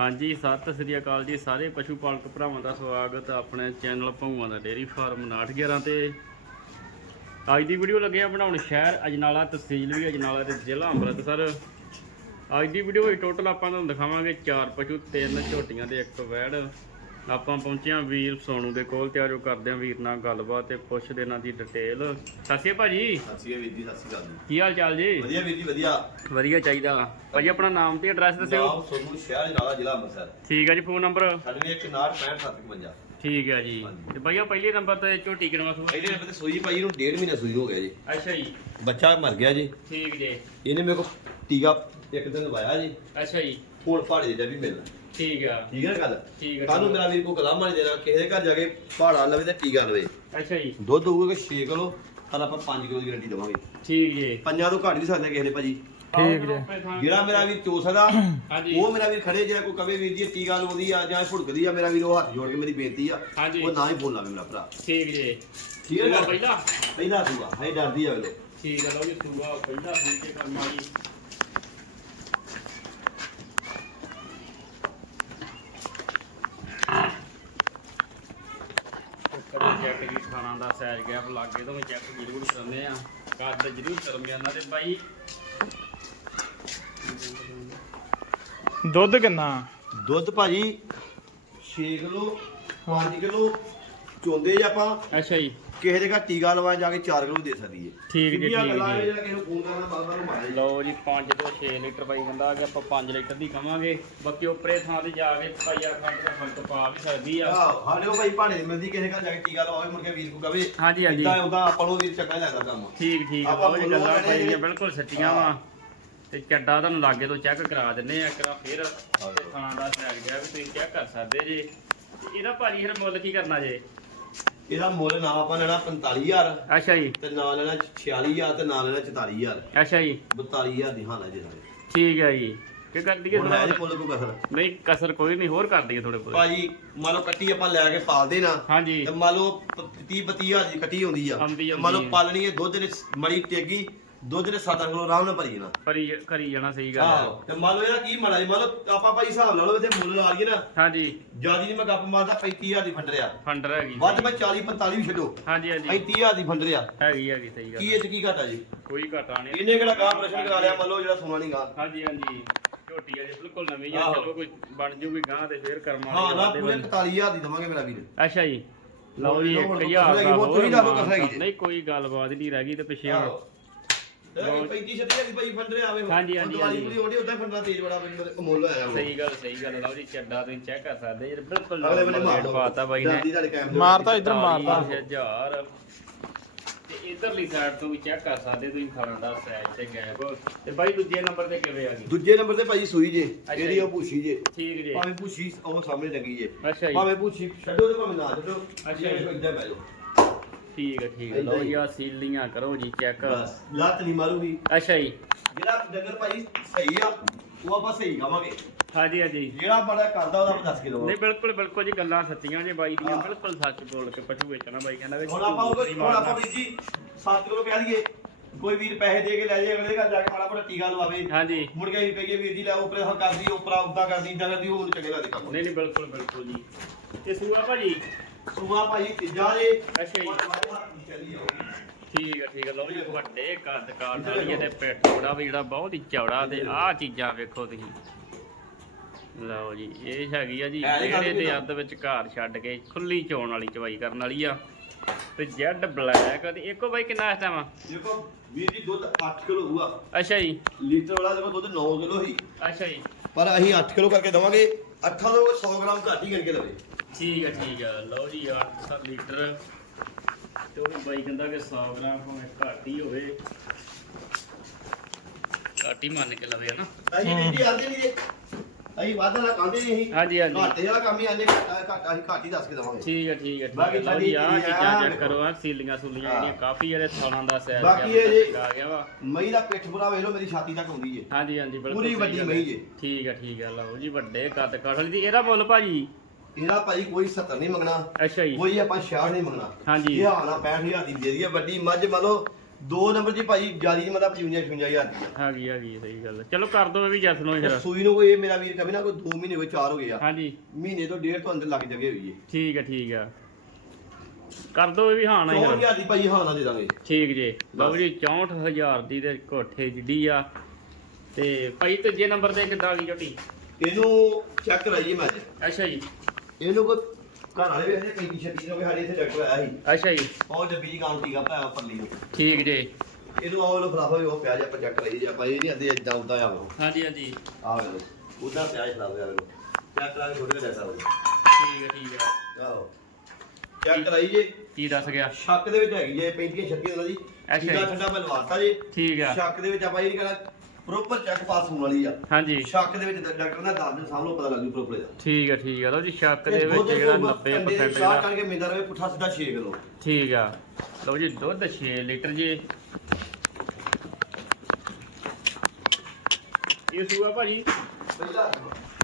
ਹਾਂਜੀ, ਸਤਿ ਸ੍ਰੀ ਅਕਾਲ ਜੀ ਸਾਰੇ ਪਸ਼ੂ ਪਾਲਕ ਭਰਾਵਾਂ ਦਾ ਸਵਾਗਤ ਹੈ ਆਪਣੇ ਚੈਨਲ ਭੰਗੂਆਂ ਦਾ ਡੇਅਰੀ ਫਾਰਮ 911 ਤੇ। ਅੱਜ ਦੀ ਵੀਡੀਓ ਲੱਗੇ ਆ ਬਣਾਉਣ ਸ਼ਹਿਰ ਅਜਨਾਲਾ ਤਹਿਸੀਲ ਵੀ, ਅਜਨਾਲਾ ਤੇ ਜ਼ਿਲ੍ਹਾ ਅੰਮ੍ਰਿਤਸਰ। ਅੱਜ ਦੀ ਵੀਡੀਓ ਵਿੱਚ ਟੋਟਲ ਆਪਾਂ ਤੁਹਾਨੂੰ ਦਿਖਾਵਾਂਗੇ ਚਾਰ ਪਸ਼ੂ, ਤਿੰਨ ਝੋਟੀਆਂ ਤੇ ਇੱਕ ਵੈੜ। ਆਪਾਂ ਪਹੁੰਚੇ ਹਾਂ ਵੀਰ ਸੋਨੂ ਦੇ ਕੋਲ ਤੇ ਆਜੋ ਕਰਦੇ ਹਾਂ ਵੀਰ ਨਾਲ ਗੱਲਬਾਤ ਤੇ ਪੁੱਛਦੇ ਇਹਨਾਂ ਦੀ ਡਿਟੇਲ ਅਕਾਲ ਭਾਜੀ। ਅਕਾਲ ਵੀਰ ਜੀ ਸਤਿ ਸ਼੍ਰੀ ਅਕਾਲ ਜੀ। ਕੀ ਹਾਲ ਚਾਲ ਜੀ? ਵਧੀਆ ਵੀਰ ਜੀ ਵਧੀਆ। ਵਧੀਆ ਚਾਹੀਦਾ। ਭਾਜੀ ਆਪਣਾ ਨਾਮ ਤੇ ਐਡਰੈਸ ਦੱਸਿਓ। ਨਾਮ ਸੋਨੂੰ ਸ਼ਹਿਰ ਜਨਾਲਾ ਜ਼ਿਲ੍ਹਾ ਅੰਮ੍ਰਿਤਸਰ। ਠੀਕ ਹੈ ਜੀ ਫੋਨ ਨੰਬਰ 916565 ਠੀਕ ਹੈ ਜੀ। ਤੇ ਭਈਆ ਪਹਿਲੇ ਨੰਬਰ ਤੇ ਝੋਟੀ ਕਿਨਵਾ ਸੂ? ਇਹਦੇ ਨੰਬਰ ਤੇ ਸੂਈ ਭਾਈ ਨੂੰ ਡੇਢ ਮਹੀਨਾ ਸੂਈ ਹੋ ਗਿਆ ਜੀ। ਅੱਛਾ ਜੀ। ਬੱਚਾ ਮਰ ਗਿਆ ਜੀ। ਠੀਕ ਜੀ। ਇਹਨੇ ਮੇਰੇ ਕੋਲ ਟੀਕਾ ਇੱਕ ਦਿਨ ਲਵਾਇਆ ਜੀ। ਅੱਛਾ ਜੀ। ਹੁਣ ਪਹਾੜੇ ਦੇ ਵੀ ਮਿਲਣਾ। ਠੀਕ ਆ। ਠੀਕ ਹੈ ਨਾ ਗੱਲ? ਠੀਕ ਹੈ ਕਾਨੂੰ ਮੇਰਾ ਵੀਰ ਕੋ ਗਲਾਮਾ ਨਹੀਂ ਦੇਣਾ ਕਿਸੇ ਦੇ ਘਰ ਜਾ ਕੇ ਪਹਾੜਾ ਲਵੇ ਤੇ ਟੀਕਾ ਲਵੇ। ਅੱਛਾ ਜੀ। ਦੁੱਧ ਹੋਊਗਾ 6 ਕਿਲੋ ਪਰ ਆਪਾਂ 5 ਕਿਲੋ ਦੀ ਗਰੰਟੀ ਦੇਵਾਂਗੇ। ਠੀਕ ਜੀ। ਪੰਜਾਂ ਤੋਂ ਘੱਟ ਨਹੀਂ ਸਕਦੇ ਕਿਸੇ ਨੇ ਭਾਜੀ। ਠੀਕ ਜੀ। ਜਿਹੜਾ ਮੇਰਾ ਵੀਰ ਚੋ ਸਕਦਾ ਹਾਂਜੀ। ਉਹ ਮੇਰਾ ਵੀਰ ਖੜੇ ਜਿਹੜਾ ਕੋਈ ਕਵੇ ਵੀਰ ਜੀ ਟੀਕਾ ਲਵਾਉਂਦੀ ਆ ਜਾਂ ਭੁੜਕਦੀ ਆ ਮੇਰਾ ਵੀਰ ਉਹ ਹੱਥ ਜੋੜ ਕੇ ਮੇਰੀ ਬੇਨਤੀ ਆ ਉਹ ਨਾ ਹੀ ਲਾਵੇ ਮੇਰਾ ਭਰਾ। ਠੀਕ ਜੀ। ਠੀਕ ਹੈ? ਪਹਿਲਾ? ਪਹਿਲਾ ਸੂਆ ਹੈ ਡਰਦੀ ਆ ਵੇਲੋ ਠੀਕ ਹੈ ਲਓ ਜੀ ਸੂਆ ਪਹਿਲਾ ਸੁਣ ਕੇ ਕਰਮ ਵਾਲੀ ਕਦੇ ਚੈੱਕ ਖਾਣਾ ਦਾ ਸਾਈਜ਼ ਗੈਪ ਲੱਗੇ ਤਾਂ ਵੀ ਚੈੱਕ ਜ਼ਰੂਰ ਕਰਨੇ ਆ ਕੱਦ ਜ਼ਰੂਰ ਕਰਮ ਜਾਂਦਾ ਤੇ ਬਾਈ ਦੁੱਧ ਕਿੰਨਾ? ਦੁੱਧ ਭਾਜੀ 6 ਕਿਲੋ 5 ਕਿਲੋ ਚੋਂਦੇ ਜੇ ਆਪਾਂ। ਅੱਛਾ ਜੀ। ਕਿਸੇ ਦੇ ਘਰ ਟੀਕਾ ਲਵਾ ਜਾ ਕੇ 4 ਕਿਲੋ ਦੇ ਸਕਦੀ ਏ। ਠੀਕ ਜੀ, ਠੀਕ ਜੀ। ਇਹ ਜਿਹੜਾ ਕਿਸੇ ਨੂੰ ਫੋਨ ਕਰਨਾ ਬਾਬਾ ਨੂੰ ਮਾਰੇ ਲਓ ਜੀ 5 ਤੋਂ 6 ਲੀਟਰ ਬਾਈ ਕਹਿੰਦਾ ਕਿ ਆਪਾਂ 5 ਲੀਟਰ ਦੀ ਕਵਾਂਗੇ ਬਾਕੀ ਉੱਪਰੇ ਥਾਂ ਤੇ ਜਾ ਕੇ ਪਾਈਆ ਖੰਡ ਦਾ ਫ਼ਰਕ ਪਾ ਵੀ ਸਕਦੀ ਆ। ਆਹ ਸਾਡੇ ਕੋਲ ਭਾਈ ਭਾਣੇ ਦੀ ਮਿਲਦੀ ਕਿਸੇ ਘਰ ਜਾ ਕੇ ਟੀਕਾ ਲਵਾਵੇ ਮੁੜ ਕੇ ਵੀਰ ਕੋ ਕਵੇ ਹਾਂਜੀ ਹਾਂਜੀ। ਇਦਾਂ ਉਦਾਂ ਆਪਾਂ ਨੂੰ ਵੀਰ ਚੰਗਾ ਹੀ ਲੱਗਦਾ ਕੰਮ। ਠੀਕ ਠੀਕ। ਜੀ ਬੋਲੋ ਗੱਲਾਂ ਪਾਈਆਂ ਜਿਹੜੇ- ਬਿਲਕੁਲ ਸੱਚੀਆਂ ਵਾ। ਤੇ ਚੱਡਾ ਤੁਹਾਨੂੰ ਲਾਗੇ ਤੋਂ ਚੈੱਕ ਕਰਾ ਦਿੰਨੇ ਆ ਇੱਕ ਵਾਰ ਫੇਰ ਤੇ ਥਾਂ ਦਾ ਸੈਟ ਗਿਆ ਵੀ ਤੁਸੀਂ ਚੈੱਕ ਕਰ ਸਕਦੇ ਜੇ। ਤੇ ਇਹਦਾ ਭਾਜੀ ਫਿਰ ਮੁੱਲ ਕੀ ਕਰਨਾ ਜੇ? ਇਹਦਾ ਮੁੱਲ ਨਾ ਆਪਾਂ ਲੈਣਾ 45000 ਅੱਛਾ ਜੀ। ਤੇ ਨਾ ਲੈਣਾ 46000 ਤੇ ਨਾ ਲੈਣਾ 44000 ਅੱਛਾ ਜੀ। 42000 ਦੀ ਹਾਲਾ ਜੇ ਠੀਕ ਹੈ ਜੀ। ਕੀ ਕਰ ਦਈਏ ਹੁਣ ਜੇ ਥੋੜ੍ਹਾ? ਮੁੱਲ ਕੋ ਕਸਰ? ਨਹੀਂ ਕਸਰ ਕੋਈ ਨਹੀਂ ਹੋਰ ਕਰ ਦਈਏ ਥੋੜੇ ਬਹੁਤ। ਭਾਜੀ ਮੰਨ ਲਓ ਕੱਟੀ ਆਪਾਂ ਲੈ ਕੇ ਪਾਲਦੇ ਨਾ ਹਾਂਜੀ। ਤੇ ਮੰਨ ਲਓ 30 32000 ਦੀ ਕੱਟੀ ਹੁੰਦੀ ਆ। ਆਉਂਦੀ ਤੇ ਮੰਨ ਲਓ ਆ। ਪਾਲਣੀ ਹੈ ਦੁੱਧ ਨੇ ਮੜੀ ਟੇਗੀ ਦੁੱਧ ਨੇ 7 ਕਿਲੋ ਆਰਾਮ ਨਾਲ ਭਰੀ ਨਾ। ਕਰੀ ਕਰੀ ਜਾਣਾ ਸਹੀ ਗੱਲ ਆਹੋ ਹੈ। ਤੇ ਮੰਨ ਲਓ ਇਹਦਾ ਕੀ ਮੜਾ ਜੀ ਮੰਨ ਲਓ ਆਪਾਂ ਭਾਈ ਹਿਸਾਬ ਲਾ ਲਓ ਇਹਦੇ ਮੁੱਲ ਲਾ ਲਈਏ ਨਾ। ਹਾਂਜੀ। ਜਿਆਦੀ ਨਹੀਂ ਮੈਂ ਗੱਪ ਮਾਰਦਾ 35000 ਦੀ ਫੰਡਰਿਆ ਫੰਡਰ ਹੈਗੀ। ਵੱਧ ਮੈਂ 40 45 ਵੀ ਛੱਡੋ। ਹਾਂਜੀ ਹਾਂਜੀ। 35000 ਦੀ ਫੰਡਰਿਆ ਹੈਗੀ ਹੈਗੀ ਸਹੀ ਗੱਲ ਕੀ ਇਹ ਚ ਕੀ ਘਾਟਾ ਜੀ? ਕੋਈ ਘਾਟਾ ਨਹੀਂ। ਇਹਨੇ ਕਿਹੜਾ ਗਾਹ ਪ੍ਰਸ਼ਨ ਕਰਾ ਲਿਆ ਮੰਨ ਲਓ ਜਿਹੜਾ ਸੋਨਾ ਨਹੀਂ ਗਾਹ। ਹਾਂਜੀ ਹਾਂਜੀ। ਝੋਟੀ ਅਜੇ ਬਿਲਕੁਲ ਨਵੀਂ ਆ ਆਹੋ। ਚਲੋ ਕੋਈ ਬਣ ਜੂਗੀ ਗਾਂ ਤੇ ਫੇਰ ਕਰਮਾਂ ਹਾਂ ਵਾਲੀ ਨਾ ਗੱਲ ਪੂਰੇ ਬੰਦੇ। 41000 ਦੀ ਦਵਾਂਗੇ ਮੇਰਾ ਵੀਰ। ਅੱਛਾ ਜੀ। ਲਓ ਜੀ ਲਓ, 1000 ਕਸਰ ਹੈਗੀ, ਦਾ ਉਹ ਤੁਸੀਂ ਦੱਸੋ ਕਸਰ ਹੈਗੀ ਜੀ। ਨਹੀਂ ਕੋਈ ਗੱਲਬਾਤ ਨਹੀਂ ਰਹਿ ਗਈ ਤੇ ਪਿੱਛੇ ਹੁਣ ਆਹੋ। ਤੇ 35 36 ਦੀ ਭਾਈ ਫੰਡਰਿਆ ਆਵੇ ਹਾਂਜੀ, ਹਾਂਜੀ, ਦੀਵਾਲੀ ਹਾਂਜੀ। ਪੂਰੀ ਹੋਣੀ ਉਦਾਂ ਫੰਡਰਾ ਤੇਜ਼ ਬੜਾ ਮੈਨੂੰ ਮੁੱਲ ਆਇਆ ਵਾ। ਸਹੀ ਗੱਲ ਸਹੀ ਗੱਲ ਲਓ ਜੀ ਚੱਡਾ ਤੁਸੀਂ ਚੈੱਕ ਕਰ ਸਕਦੇ ਜੇ। ਬਿਲਕੁਲ ਅਗਲੇ ਬੰਨੇ ਮਾਰ ਦੋ। ਪਾਤਾ ਬਾਈ ਨੇ। ਦਾਦੀ ਤੁਹਾਡੇ ਕੈਮ ਦੇ ਮਾਰਤਾ ਵਿੱਚ। ਇੱਧਰ ਮਾਰਦਾ 40000 ਤੇ ਇਧਰਲੀ ਸਾਈਡ ਤੋਂ ਵੀ ਚੈੱਕ ਕਰ ਸਕਦੇ ਤੁਸੀਂ ਖਾਣਾ ਦਾ ਸਾਈਜ਼ ਤੇ ਗੈਪ। ਤੇ ਬਾਈ ਦੂਜੇ ਨੰਬਰ ਤੇ ਕਿਵੇਂ ਆ ਗਈ? ਦੂਜੇ ਨੰਬਰ ਤੇ ਭਾਈ ਸੂਈ ਜੇ ਅੱਛਾ ਇਹਦੀ ਜੀ। ਉਹ ਭੂਸ਼ੀ ਜੇ। ਠੀਕ ਜੇ। ਭਾਵੇਂ ਭੂਸ਼ੀ ਉਹ ਸਾਹਮਣੇ ਲੱਗੀ ਜੇ। ਅੱਛਾ ਜੀ। ਭਾਵੇਂ ਭੂਸ਼ੀ ਛੱਡੋ ਤੇ ਭਾਵੇਂ ਨਾ ਛੱਡੋ। ਅੱਛਾ ਜੀ। ਇੱਦਾਂ ਬਹਿ ਜਾਓ ਠੀਕ ਹੈ ਠੀਕ ਹੈ ਲਓ ਜੀ ਆ ਸੀਲੀਆਂ ਕਰੋ ਜੀ ਚੈੱਕ ਬਸ ਲੱਤ ਨਹੀਂ ਮਾਰੂਗੀ। ਅੱਛਾ ਜੀ। ਜਿਹੜਾ ਡੰਗਰ ਭਾਈ ਸਹੀ ਆ ਉਹ ਆਪਾਂ ਸਹੀ ਖਾਵਾਂਗੇ। ਹਾਂਜੀ ਹਾਂਜੀ। ਜਿਹੜਾ ਬੜਾ ਕਰਦਾ ਉਹਦਾ ਆਪਾਂ 10 ਕਿਲੋ ਨਹੀਂ ਬਿਲਕੁਲ ਬਿਲਕੁਲ ਜੀ ਗੱਲਾਂ ਸੱਚੀਆਂ ਜੇ ਬਾਈ ਦੀਆਂ। ਬਿਲਕੁਲ ਸੱਚ ਬੋਲ ਕੇ ਪਸ਼ੂ ਵੇਚਣਾ ਬਾਈ ਕਹਿੰਦਾ ਵੀ ਹੁਣ ਆਪਾਂ ਉਹ ਹੁਣ ਆਪਾਂ। ਵੀਰ ਜੀ 7 ਕਿਲੋ ਕਹਿ ਦਈਏ। ਕੋਈ ਵੀਰ ਪੈਸੇ ਦੇ ਕੇ ਲੈ ਜਾਏ ਅਗਲੇ ਘਰ ਜਾ ਕੇ ਮਾੜਾ ਮੋਟਾ ਟੀਕਾ ਲਵਾਵੇ। ਹਾਂਜੀ। ਮੁੜ ਕੇ ਅਸੀਂ ਕਹੀਏ ਵੀਰ ਜੀ ਲੈ ਉਪਰੇ ਹਾਂ ਕਰਦੀ ਉਪਰਾ ਉਦਾਂ ਕਰਦੀ ਇਦਾਂ ਕਰਦੀ ਉਹ ਚੰਗੇ ਲੱਗਦੇ ਕੰਮ। ਨਹੀਂ ਨਹੀਂ ਬਿਲਕੁਲ ਬਿਲਕੁਲ ਜੀ। ਤੇ ਸੂਆ ਭਾਜੀ? ਸੁਬਾ ਭਾਈ ਤੀਜਾ ਜੇ। ਅੱਛਾ ਜੀ। ਚੱਲੀ ਠੀਕ ਹੈ ਠੀਕ ਹੈ ਲਓ ਜੀ ਵੱਡੇ ਕੱਦ ਕਾਠ ਵਾਲੀ ਇਹਦੇ ਪਿੱਠ ਥੋੜਾ ਵੀ ਜਿਹੜਾ ਬਹੁਤ ਹੀ ਚੌੜਾ ਤੇ ਆਹ ਚੀਜ਼ਾਂ ਵੇਖੋ ਤੁਸੀਂ। ਲਓ ਜੀ ਇਹ ਹੈਗੀ ਆ ਜੀ ਹੈ ਦੇ ਅੱਧ ਵਿੱਚ ਘਰ ਛੱਡ ਕੇ ਖੁੱਲੀ ਚੋਣ ਵਾਲੀ ਚਵਾਈ ਕਰਨ ਵਾਲੀ ਆ। ਤੇ ਜੈਡ ਬਲੈਕ ਤੇ ਇੱਕੋ ਬਾਈ ਕਿੰਨਾ ਇਸ ਟਾਈਮ ਦੇਖੋ ਵੀਰ ਜੀ ਦੁੱਧ 8 ਕਿਲੋ ਹੋਊਗਾ। ਅੱਛਾ ਜੀ। ਲੀਟਰ ਵਾਲਾ ਦੇਖੋ ਦੁੱਧ 9 ਕਿਲੋ ਹੀ ਅੱਛਾ ਜੀ। ਪਰ ਅਸੀਂ 8 ਕਿਲੋ ਕਰਕੇ ਦਵਾਂਗੇ। 8 ਤੋਂ 100 ਗ੍ਰਾਮ ਘੱਟ ਹੀ ਕਰਕੇ ਲਵੇ ਠੀਕ ਹੈ ਠੀਕ ਹੈ ਲਓ ਜੀ 8 ਲੀਟਰ ਤੇ ਉਹ ਵੀ ਬਾਈ ਕਹਿੰਦਾ ਕਿ 100 ਗ੍ਰਾਮ ਭਾਵੇਂ ਘੱਟ ਹੀ ਹੋਵੇ। ਘੱਟ ਹੀ ਮੰਨ ਕੇ ਲਵੇ ਹਨਾ? ਅਸੀਂ ਵੀਰ ਜੀ ਆਂਦੇ ਨਹੀਂ ਅਸੀਂ ਵਾਧਾ ਦਾ ਕਾਂਦੇ ਨਹੀਂ ਅਸੀਂ ਹਾਂਜੀ ਹਾਂਜੀ। ਘਾਟੇ ਵਾਲਾ ਕੰਮ ਹੀ ਆਂਦੇ ਘੱਟ ਅਸੀਂ ਘੱਟ ਦੱਸ ਕੇ ਦਵਾਂਗੇ। ਠੀਕ ਹੈ ਠੀਕ ਹੈ ਠੀਕ ਬਾਕੀ ਲਓ ਜੀ ਆਹ ਸਾਡੀ ਚੀਜ਼ਾਂ ਚੈੱਕ। ਕਰੋ ਆ ਸੀਲੀਆਂ ਸੂਲੀਆਂ ਹਾਂ। ਜਿਹੜੀਆਂ ਕਾਫੀ ਜਿਹੜੇ ਥਾਲਾਂ ਦਾ ਸੈਰ ਬਾਕੀ ਇਹ ਜੀ- ਆ ਗਿਆ ਵਾ। ਮਈ ਦਾ ਪਿੱਠ ਪੂਰਾ ਵੇਖ ਲਓ ਮੇਰੀ ਛਾਤੀ ਤੱਕ ਆਉਂਦੀ ਜੇ। ਹਾਂਜੀ ਹਾਂਜੀ ਬਿਲਕੁਲ ਪੂਰੀ ਸਹੀ ਵੱਡੀ ਗੱਲ ਹੈ। ਮਹੀਂ ਜੇ। ਠੀਕ ਹੈ ਠੀਕ ਹੈ ਲਓ ਜੀ ਵੱਡੇ ਕੱਦ ਕਾਠ ਦੀ। ਇਹਦਾ ਮੁੱਲ ਭਾਜੀ? ਇਹਦਾ ਭਾਈ ਕੋਈ 70 ਨਹੀਂ ਮੰਗਣਾ ਅੱਛਾ ਜੀ। ਕੋਈ ਆਪਾਂ 66 ਨਹੀਂ ਮੰਗਣਾ। ਹਾਂਜੀ। ਇਹ ਹਾਲਾ 65000 ਦੀ ਦੇ ਦਈਏ ਵੱਡੀ ਮੱਝ ਮੰਨ ਲਓ ਦੋ ਨੰਬਰ ਜੀ ਭਾਜੀ ਜਿਆਦੀ ਮਤਲਬ 55 56000 ਦੀ ਹੈਗੀ ਹੈਗੀ ਸਹੀ ਗੱਲ ਹੈ। ਚਲੋ ਕਰ ਦੋ ਵੀ ਜੈਸ ਨੂੰ ਤੇ ਫਿਰ ਸੂਈ ਨੂੰ ਕੋਈ ਇਹ ਮੇਰਾ ਵੀਰ ਨਾ ਕੋਈ 2 ਮਹੀਨੇ ਹੋਏ 4 ਹੋ ਗਏ ਆ। ਹਾਂਜੀ। ਮਹੀਨੇ ਤੋਂ ਡੇਢ ਤੋਂ ਅੰਦਰ ਲੱਗ ਜਗੇ ਹੋਈ ਏ। ਠੀਕ ਹੈ ਠੀਕ ਆ। ਕਰ ਦੋ ਵੀ ਹਾਂ ਨਾ ਹੀ 4000 ਦੀ ਭਾਜੀ ਹਾਂ ਨਾ ਦੇ ਦਾਂਗੇ। ਠੀਕ ਜੇ। ਬਾਬੂ ਜੀ 64000 ਦੀ ਤੇ ਕੋਠੇ ਜਿੱਡੀ ਆ। ਤੇ ਭਾਈ ਤੀਜੇ ਨੰਬਰ ਤੇ ਕਿੱਦਾਂ ਆ ਗਈ ਝੋਟੀ ਇਹਨੂੰ ਚੈੱਕ ਕਰਾਈਏ ਮੈਂ ਅੱਜ। ਅੱਛਾ ਜੀ। ਇਹਨੂੰ ਕੋਈ ਘਰ ਵਾਲੇ ਵੇਖਦੇ ਕਈ ਛੱਤੀ ਹੋ ਗਏ ਸਾਡੇ ਇੱਥੇ ਡਾਕਟਰ ਆਇਆ ਸੀ। ਅੱਛਾ ਜੀ। ਉਹ ਡੱਬੀ ਦੀ ਕਾਉਂਟੀ ਦਾ ਪਾਇਆ ਪਰਲੀ ਨੂੰ। ਠੀਕ ਜੇ। ਇਹਨੂੰ ਆਹ ਲੋ ਫਲਾਫਾ ਵੀ ਉਹ ਪਿਆ ਜੇ ਆਪਾਂ ਚੈੱਕ ਕਰਾਈਏ ਜੇ ਆਪਾਂ ਇਹ ਨਹੀਂ ਆਂਦੇ ਇਦਾਂ ਉਦਾਂ ਆ ਉਹ। ਹਾਂਜੀ ਹਾਂਜੀ। ਆ ਵੇ ਉਦਾਂ ਪਿਆ ਜੇ ਫਲਾਫਾ ਵੇ ਚੈੱਕ ਕਰਾ ਕੇ ਫੋਟੋ ਲੈ ਸਕਦਾ ਠੀਕ ਹੈ ਠੀਕ ਹੈ। ਆਹੋ। ਚੈੱਕ ਕਰਾਈਏ। ਕੀ ਦੱਸ ਗਿਆ? ਸ਼ੱਕ ਦੇ ਵਿੱਚ ਹੈਗੀ ਜੇ 35 36 ਦਿਨਾਂ ਦੀ। ਅੱਛਾ ਜੀ। ਠੰਡਾ ਮੈਂ ਲਵਾਤਾ ਜੀ। ਠੀਕ ਆ। ਸ਼ੱਕ ਦੇ ਵਿੱਚ ਆਪਾਂ ਇਹ ਨਹੀਂ ਕਹਿਣਾ ਪ੍ਰੋਪਰ ਚੈੱਕ ਪਾਸ ਹੋਣ ਵਾਲੀ ਆ। ਹਾਂਜੀ। ਸ਼ੱਕ ਦੇ ਵਿੱਚ ਡਾਕਟਰ ਨੇ ਦੱਸ ਦਿਨ ਸਾਹਮਣੇ ਪਤਾ ਲੱਗ ਜੂ ਪ੍ਰੋਪਰ ਦਾ। ਠੀਕ ਆ ਠੀਕ ਆ। ਲਓ ਜੀ ਸ਼ੱਕ ਦੇ ਤੇ ਵਿੱਚ ਜਿਹੜਾ ਤੋਂ 90% ਸ਼ਾਹ ਜਿਹੜਾ ਕਰਕੇ ਮਿਲਦਾ ਰਹੇ ਪੁੱਠਾ ਸਿੱਧਾ 6 ਕਿਲੋ। ਠੀਕ ਆ। ਲਓ ਜੀ ਦੁੱਧ 6 ਲੀਟਰ ਜੀ। ਇਹ ਸੂਆ ਭਾਜੀ? ਪਹਿਲਾ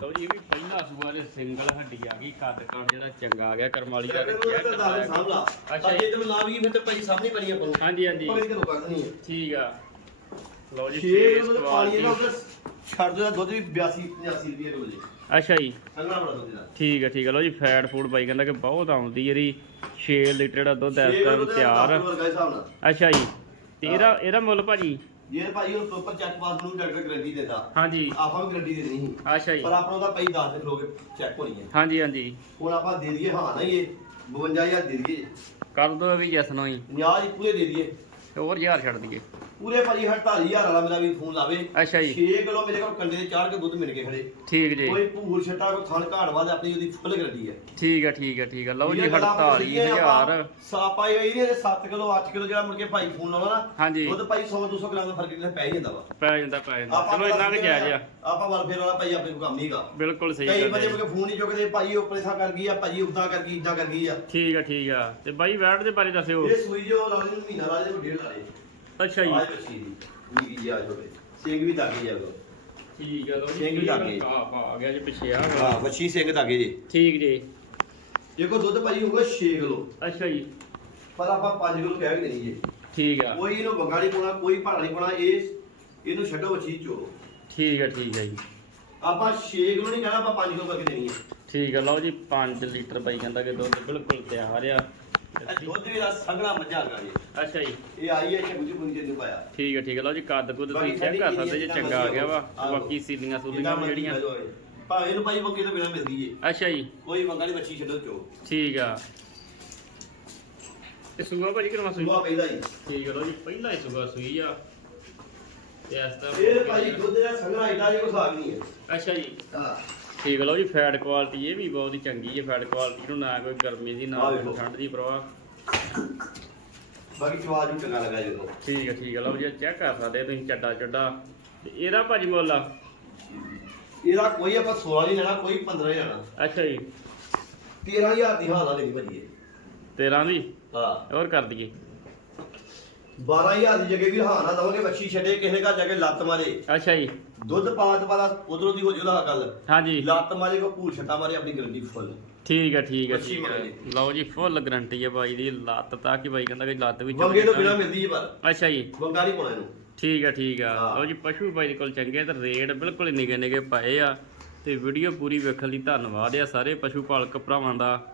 ਲਓ ਜੀ ਇਹ ਵੀ ਪਹਿਲਾ ਸੂਆ ਦੇ ਸਿੰਗਲ ਹੱਡੀ ਆ ਗਈ ਕੱਦ ਕਾਂ ਜਿਹੜਾ ਚੰਗਾ ਆ ਗਿਆ ਕਰਮਾਲੀ ਦਾ ਤਾਂ ਸਾਹਮਣਾ। ਅੱਛਾ ਜੀ। ਤੈਨੂੰ ਨਾ ਵੀ ਫਿਰ ਤੇ ਭਾਈ ਸਾਹਮਣੇ ਬਣੀ ਆਪਾਂ ਨੂੰ ਹਾਂਜੀ ਹਾਂਜੀ। ਠੀਕ ਆ। ਲਓ ਜੀ 6 face ਕਿਲੋ ਦੇ ਪਾਣੀ ਦਾ quality। ਉਹਦਾ ਛੱਡ ਦੋ ਦੁੱਧ ਵੀ 82 85 ਰੁਪਏ ਕਿਲੋ ਜੀ ਅੱਛਾ ਜੀ। ਸੰਗਣਾ ਬੜਾ ਦੁੱਧ ਦਾ ਠੀਕ ਆ ਠੀਕ ਆ। ਲਓ ਜੀ ਫੈਟ ਫੂਡ ਬਾਈ ਕਹਿੰਦਾ ਕਿ ਬਹੁਤ ਆਉਂਦੀ ਇਹਦੀ। 6 ਲੀਟਰ ਦਾ ਦੁੱਧ ਇਸ ਟਾਈਮ ਤਿਆਰ। ਵਰਗਾ ਹਿਸਾਬ ਨਾਲ। ਅੱਛਾ ਜੀ। ਤੇ ਇਹਦਾ ਇਹਦਾ ਮੁੱਲ ਭਾਜੀ? ਜੇ ਭਾਈ ਉਹ ਪ੍ਰੋਪਰ ਚੈੱਕ ਪਾਸ ਨੂੰ ਡਾਕਟਰ ਗਰੰਟੀ ਦਿੰਦਾ ਹਾਂਜੀ। ਆਪਾਂ ਵੀ ਗਰੰਟੀ ਦੇ ਦੇਣੀ ਸੀ। ਅੱਛਾ ਜੀ। ਪਰ ਆਪਾਂ ਉਹਦਾ ਭਾਈ 10 ਦਿਨ ਲੋਗੇ ਚੈੱਕ ਹੋਣੀ ਹੈ। ਹਾਂਜੀ ਹਾਂਜੀ। ਹੁਣ ਆਪਾਂ ਦੇ ਦਈਏ ਹਾਂ ਨਾ ਇਹ 52000 ਦੇ ਦਈਏ। ਕਰ ਦੋ ਵੀ ਜੈਸ ਨੂੰ ਹੀ। ਨਿਆਜ਼ ਹੀ ਪੂਰੇ ਦੇ ਦਈਏ। ਤੇ ਹੋਰ ਹਜ਼ਾਰ ਛੱਡ ਦਈਏ। ਪੂਰੇ ਭਾਜੀ 48000 ਵਾਲਾ ਮੇਰਾ ਵੀ ਫੋਨ ਲਾਵੇ। ਅੱਛਾ ਜੀ। 6 ਕਿਲੋ ਮੇਰੇ ਕੋਲ ਕੰਡੇ ਦੇ ਚਾੜ ਕੇ ਦੁੱਧ ਮਿਲ ਕੇ ਖੜੇ ਠੀਕ ਜੀ। ਕੋਈ ਭੂਲ ਛੱਟਾ ਕੋਈ ਥਣ ਘਾੜ ਵਾਦ ਆਪਣੀ ਉਹਦੀ ਫੁੱਲ ਗਰੰਟੀ ਹੈ ਠੀਕ ਆ ਠੀਕ ਆ ਠੀਕ ਆ। ਲਓ ਜੀ ਇਹ ਗੱਲਾਂ ਆਪਾਂ ਸਿੱਖੀਆਂ 48000 ਆਪਾਂ, ਸਾਪਾ ਇਹ ਨਹੀਂ 7 ਕਿਲੋ 8 ਕਿਲੋ ਜਿਹੜਾ ਮੁੜ ਕੇ ਭਾਈ ਫੋਨ ਲਾਉਣਾ ਨਾ ਹਾਂਜੀ। ਦੁੱਧ ਭਾਈ 100 200 ਗ੍ਰਾਮ ਦਾ ਫ਼ਰਕ ਜਿਹੜਾ ਪੈ ਹੀ ਜਾਂਦਾ ਵਾ। ਪੈ ਜਾਂਦਾ ਪੈ ਜਾਂਦਾ। ਚਲੋ ਇੰਨਾ ਕਿ ਜਾਇਜ਼ ਆ। ਆਪਾਂ ਵਲਫੇਅਰ ਵਾਲਾ ਭਾਈ ਆਪਣੇ ਕੋਲ ਕੰਮ ਨਹੀਂਗਾ ਬਿਲਕੁਲ ਸਹੀ ਕਈ ਵਜੇ ਹੈ ਮੁੜ ਕੇ ਫੋਨ ਨਹੀਂ ਚੁੱਕਦੇ ਭਾਈ ਉੱਪਰੇ ਥਾ ਕਰ ਗਈ ਆ ਭਾਜੀ ਉਦਾਂ ਕਰ ਗਈ ਇਦਾਂ ਕਰ ਗਈ ਆ। ਠੀਕ ਆ ਠੀਕ ਆ। ਤੇ ਬਾਈ ਵੈਟ ਦੇ ਬਾਰੇ ਦੱਸਿਓ। ਇਹ ਸੂਈ ਜੋ ਲਾ ਲਈ ਨੂੰ ਮਹੀਨਾ ਲਾ ਲਈ ਨੂੰ ਡੇਢ ਲਾ ਲਈ ਅੱਛਾ ਜੀ। ਆਜ ਬੱਚੀ ਦੀ ਨਿੱਕੀ ਜੀ ਆਜ ਹੋਵੇ ਸਿੰਘ ਵੀ ਦਾਗੀ ਜਾ ਲੋ ਠੀਕ ਆ ਲਓ ਸਿੰਘ ਵੀ ਲੱਗ ਗਏ। ਆ ਆ ਗਿਆ ਜੀ ਪਿੱਛੇ ਆ ਹਾਂ ਬੱਚੀ ਸਿੰਘ ਦਾਗੇ ਜੀ। ਠੀਕ ਜੀ। ਦੇਖੋ ਦੁੱਧ ਭਾਜੀ ਹੋਊਗਾ 6 ਕਿਲੋ। ਅੱਛਾ ਜੀ। ਪਰ ਆਪਾਂ 5 ਕਿਲੋ ਕਹਿ ਵੀ ਦੇਣੀ ਜੀ। ਠੀਕ ਆ। ਕੋਈ ਇਹਨੂੰ ਬੰਗਾ ਨਹੀਂ ਪਾਉਣਾ ਕੋਈ ਭਾੜਾ ਨਹੀਂ ਪਾਉਣਾ ਇਹ ਇਹਨੂੰ ਛੱਡੋ ਬੱਚੀ ਚੋ। ਠੀਕ ਆ ਠੀਕ ਆ ਜੀ। ਆਪਾਂ 6 ਕਿਲੋ ਨਹੀਂ ਕਹਿਣਾ ਆਪਾਂ 5 ਕਿਲੋ ਕਰਕੇ ਦੇਣੀ ਹੈ। ਠੀਕ ਆ ਲਓ ਜੀ 5 ਲੀਟਰ ਬਾਈ ਕਹਿੰਦਾ ਕਿ ਦੁੱਧ ਬਿਲਕੁਲ ਤਿਆਰ ਆ। ਇਹ ਦੁੱਧ ਵੀ ਦਾ ਸੰਘਣਾ ਮੱਝਾ ਗਾ ਜੀ। ਅੱਛਾ ਜੀ। ਇਹ ਆਈ ਹੈ ਬੁਝੀ ਬੁਝੀ ਨੂੰ ਪਾਇਆ ਠੀਕ ਆ ਠੀਕ ਆ ਲਓ ਜੀ ਕੱਦ ਕੁੱਦ ਤੁਸੀਂ ਚੈੱਕ ਕਰ ਸਕਦੇ ਜੇ ਚੰਗਾ ਆ ਗਿਆ ਵਾ। ਆਹੋ। ਬਾਕੀ ਸੀਲੀਆਂ ਸੂਲੀਆਂ ਜਿੱਦਾਂ ਵੀ ਜਿਹੜੀਆਂ। ਭਾਵੇਂ ਇਹਨੂੰ ਭਾਈ ਬੱਕੇ ਤੋਂ ਬਿਨਾ ਮਿਲਦੀ ਏ ਅੱਛਾ ਜੀ। ਕੋਈ ਮੰਗਾ ਨਹੀਂ ਬੱਚੀ ਛੱਡੋ ਚੋ। ਠੀਕ ਆ। ਤੇ ਸੂਆ ਭਾਜੀ ਕਿਰਮਾ ਸੂਈ? ਸੁਆ ਪਹਿਲਾ ਹੀ। ਠੀਕ ਆ ਲਓ ਜੀ ਪਹਿਲਾ ਹੀ ਸੂਆ ਸੂਈ ਆ। ਤੇ ਇਸ ਦਾ ਇਹ ਭਾਈ ਦੁੱਧ ਦਾ ਸੰਘਣਾ ਏਡਾ ਜਿਹਾ ਕੋਈ ਸਾਗ ਨਹੀਂ ਹੈ। ਅੱਛਾ ਜੀ। ਹਾਂ। ਠੀਕ ਲਓ ਜੀ ਫੈਟ ਕੁਆਲਿਟੀ ਇਹ ਵੀ ਬਹੁਤ ਹੀ ਚੰਗੀ ਹੈ ਫੈਟ ਕੁਆਲਿਟੀ ਨੂੰ ਨਾ ਕੋਈ ਗਰਮੀ ਦੀ ਨਾ ਕੋਈ। ਠੰਡ ਦੀ ਪ੍ਰਵਾਹ। ਬਾਕੀ ਚਵਾਜ ਚੰਗਾ ਲੱਗਾ ਜਦੋਂ। ਠੀਕ ਆ ਠੀਕ ਆ ਲਓ ਜੀ ਚੈੱਕ ਕਰ ਸਕਦੇ ਤੁਸੀਂ ਚੱਡਾ ਚੱਡਾ। ਤੇ ਇਹਦਾ ਭਾਜੀ ਮੁੱਲ ਆ? ਇਹਦਾ ਕੋਈ ਆਪਾਂ 16 ਨਹੀਂ ਲੈਣਾ ਕੋਈ 15 ਨਹੀਂ ਲੈਣਾ। ਅੱਛਾ ਜੀ। 13000 ਦੀ ਹਾਲਾ ਦੇਣੀ ਭਾਜੀ ਇਹ। 13 ਦੀ? ਹਾਂ। ਹੋਰ ਕਰ ਦਈਏ। 12000 ਦੀ ਜਗ੍ਹਾ ਵੀ ਹਾਂ ਨਾ ਦਵਾਂਗੇ ਬੱਚੀ ਛੱਡੇ ਕਿਸੇ ਘਰ ਜਾ ਕੇ ਲੱਤ ਮਾਰੇ। ਅੱਛਾ ਜੀ। ਦੁੱਧ ਪਾਤ ਪਾਲਾ ਉਧਰੋਂ ਦੀ ਹੋ ਜੂਲਾ ਗੱਲ। ਹਾਂਜੀ। ਲੱਤ ਮਾਰੇ ਕੋ ਭੂਲ ਛੱਟਾ ਮਾਰੇ ਆਪਣੀ ਗਰੰਟੀ ਫੁੱਲ। ਠੀਕ ਆ ਠੀਕ ਅੱਛੀ ਠੀਕ ਮਾਰੀ। ਲਓ ਜੀ ਫੁੱਲ ਗਾਰੰਟੀ ਹੈ ਬਾਈ ਦੀ ਲੱਤ ਤੱਕ ਹੀ ਬਾਈ ਕਹਿੰਦਾ ਕਿ ਲੱਤ ਵੀ ਵੰਗੇ ਤੋਂ ਬਿਨਾ ਮਿਲਦੀ ਹੈ ਪਰ। ਅੱਛਾ ਜੀ। ਵੰਗਾ ਨਹੀਂ ਪਾਉਣਾ ਇਹਨੂੰ। ਠੀਕ ਆ ਠੀਕ ਆ। ਹਾਂ। ਲਓ ਜੀ ਪਸ਼ੂ ਬਾਈ ਦੇ ਕੋਲ ਚੰਗੇ ਤੇ ਰੇਟ ਬਿਲਕੁਲ ਨਿਗੇ ਨਿਗੇ ਪਏ ਆ। ਤੇ ਵੀਡੀਓ ਪੂਰੀ ਵੇਖਣ ਲਈ ਧੰਨਵਾਦ ਆ ਸਾਰੇ ਪਸ਼ੂ ਪਾਲਕ ਭਰਾਵਾਂ ਦਾ।